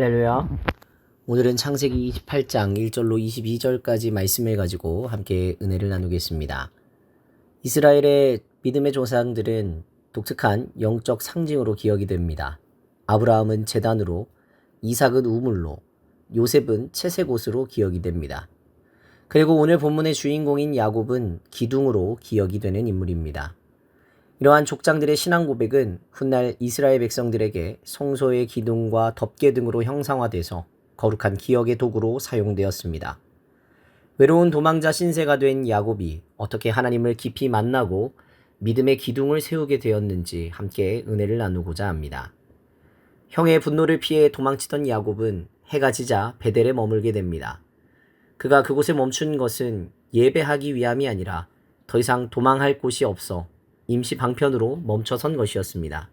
할렐루야. 오늘은 창세기 28장 1절로 22절까지 말씀을 가지고 함께 은혜를 나누겠습니다. 이스라엘의 믿음의 조상들은 독특한 영적 상징으로 기억이 됩니다. 아브라함은 제단으로, 이삭은 우물로, 요셉은 채색옷으로 기억이 됩니다. 그리고 오늘 본문의 주인공인 야곱은 기둥으로 기억이 되는 인물입니다. 이러한 족장들의 신앙 고백은 훗날 이스라엘 백성들에게 성소의 기둥과 덮개 등으로 형상화돼서 거룩한 기억의 도구로 사용되었습니다. 외로운 도망자 신세가 된 야곱이 어떻게 하나님을 깊이 만나고 믿음의 기둥을 세우게 되었는지 함께 은혜를 나누고자 합니다. 형의 분노를 피해 도망치던 야곱은 해가 지자 베델에 머물게 됩니다. 그가 그곳에 멈춘 것은 예배하기 위함이 아니라 더 이상 도망할 곳이 없어 임시 방편으로 멈춰선 것이었습니다.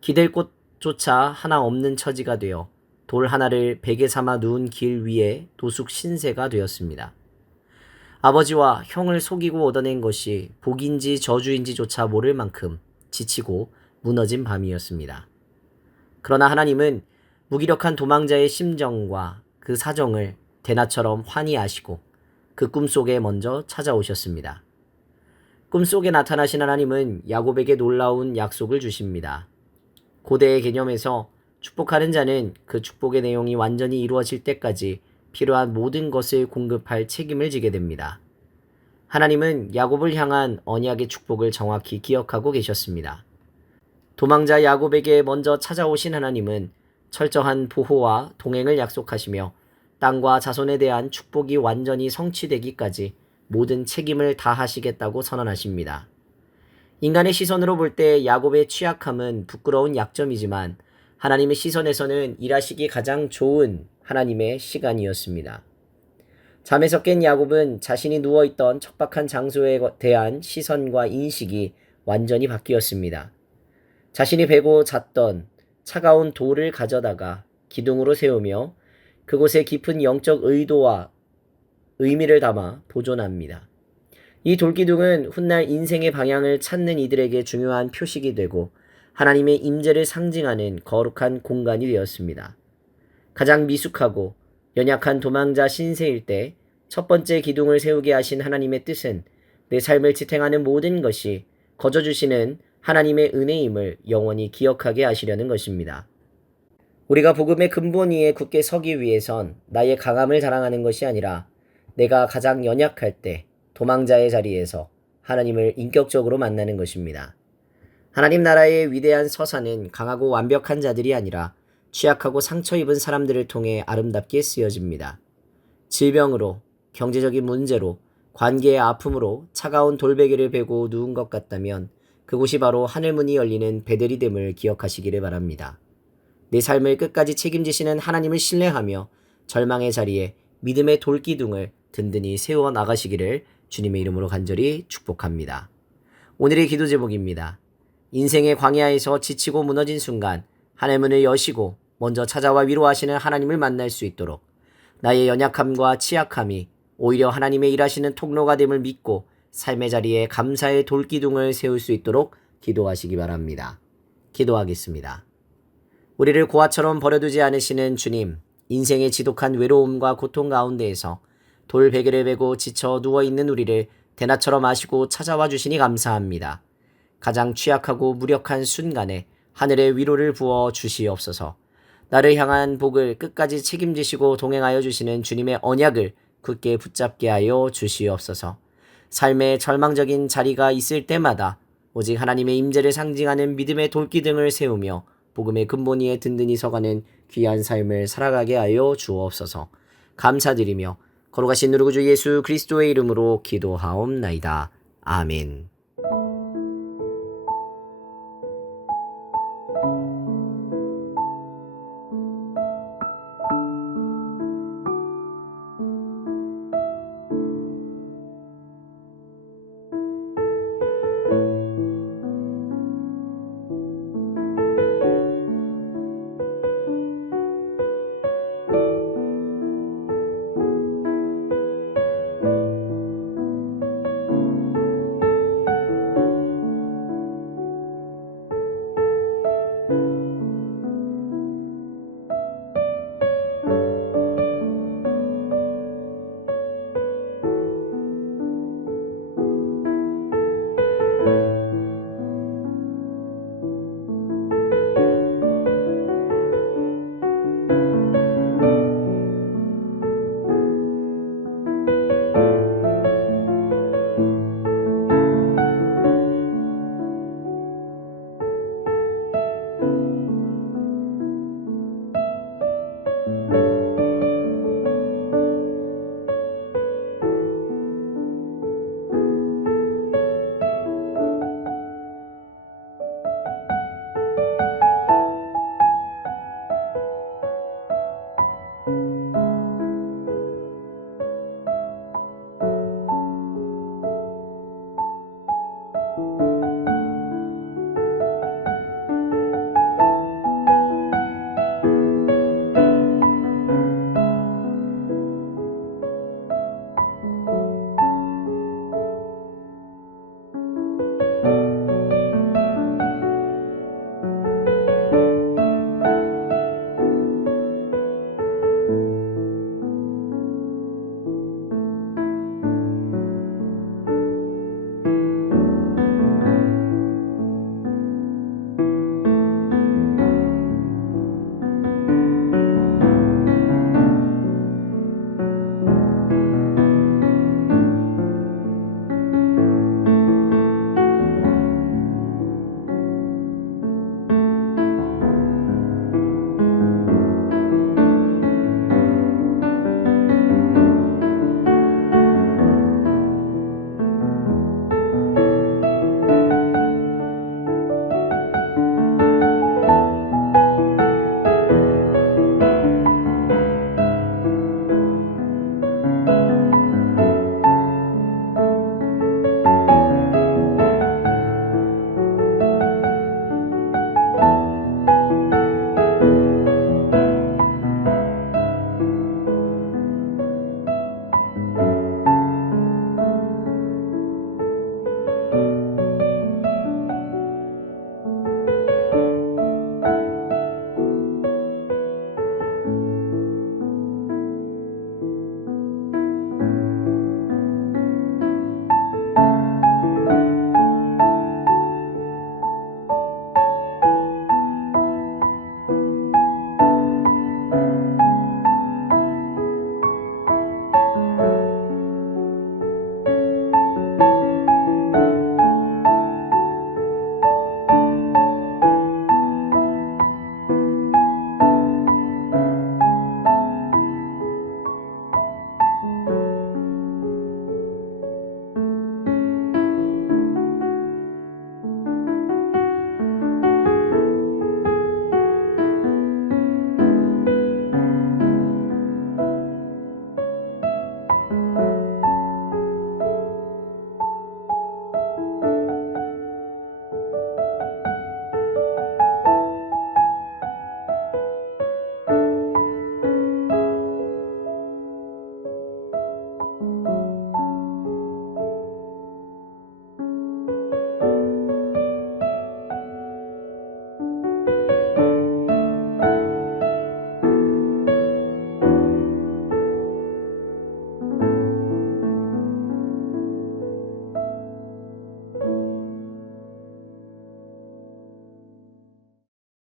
기댈 곳조차 하나 없는 처지가 되어 돌 하나를 베개 삼아 누운 길 위에 도숙 신세가 되었습니다. 아버지와 형을 속이고 얻어낸 것이 복인지 저주인지조차 모를 만큼 지치고 무너진 밤이었습니다. 그러나 하나님은 무기력한 도망자의 심정과 그 사정을 대낮처럼 환히 아시고 그 꿈속에 먼저 찾아오셨습니다. 꿈속에 나타나신 하나님은 야곱에게 놀라운 약속을 주십니다. 고대의 개념에서 축복하는 자는 그 축복의 내용이 완전히 이루어질 때까지 필요한 모든 것을 공급할 책임을 지게 됩니다. 하나님은 야곱을 향한 언약의 축복을 정확히 기억하고 계셨습니다. 도망자 야곱에게 먼저 찾아오신 하나님은 철저한 보호와 동행을 약속하시며 땅과 자손에 대한 축복이 완전히 성취되기까지 모든 책임을 다하시겠다고 선언하십니다. 인간의 시선으로 볼 때 야곱의 취약함은 부끄러운 약점이지만 하나님의 시선에서는 일하시기 가장 좋은 하나님의 시간이었습니다. 잠에서 깬 야곱은 자신이 누워있던 척박한 장소에 대한 시선과 인식이 완전히 바뀌었습니다. 자신이 베고 잤던 차가운 돌을 가져다가 기둥으로 세우며 그곳에 깊은 영적 의도와 의미를 담아 보존합니다. 이 돌기둥은 훗날 인생의 방향을 찾는 이들에게 중요한 표식이 되고 하나님의 임재를 상징하는 거룩한 공간이 되었습니다. 가장 미숙하고 연약한 도망자 신세일 때 첫 번째 기둥을 세우게 하신 하나님의 뜻은 내 삶을 지탱하는 모든 것이 거저주시는 하나님의 은혜임을 영원히 기억하게 하시려는 것입니다. 우리가 복음의 근본 위에 굳게 서기 위해선 나의 강함을 자랑하는 것이 아니라 내가 가장 연약할 때 도망자의 자리에서 하나님을 인격적으로 만나는 것입니다. 하나님 나라의 위대한 서사는 강하고 완벽한 자들이 아니라 취약하고 상처 입은 사람들을 통해 아름답게 쓰여집니다. 질병으로, 경제적인 문제로, 관계의 아픔으로 차가운 돌베개를 베고 누운 것 같다면 그곳이 바로 하늘문이 열리는 베델이 됨을 기억하시기를 바랍니다. 내 삶을 끝까지 책임지시는 하나님을 신뢰하며 절망의 자리에 믿음의 돌기둥을 든든히 세워 나가시기를 주님의 이름으로 간절히 축복합니다. 오늘의 기도 제목입니다. 인생의 광야에서 지치고 무너진 순간 하늘문을 여시고 먼저 찾아와 위로하시는 하나님을 만날 수 있도록 나의 연약함과 취약함이 오히려 하나님의 일하시는 통로가 됨을 믿고 삶의 자리에 감사의 돌기둥을 세울 수 있도록 기도하시기 바랍니다. 기도하겠습니다. 우리를 고아처럼 버려두지 않으시는 주님, 인생의 지독한 외로움과 고통 가운데에서 돌베개를 베고 지쳐 누워있는 우리를 대낮처럼 아시고 찾아와 주시니 감사합니다. 가장 취약하고 무력한 순간에 하늘의 위로를 부어 주시옵소서. 나를 향한 복을 끝까지 책임지시고 동행하여 주시는 주님의 언약을 굳게 붙잡게 하여 주시옵소서. 삶의 절망적인 자리가 있을 때마다 오직 하나님의 임재를 상징하는 믿음의 돌기둥을 세우며 복음의 근본 위에 든든히 서가는 귀한 삶을 살아가게 하여 주옵소서. 감사드리며 거룩하신 누구주 예수 그리스도의 이름으로 기도하옵나이다. 아멘.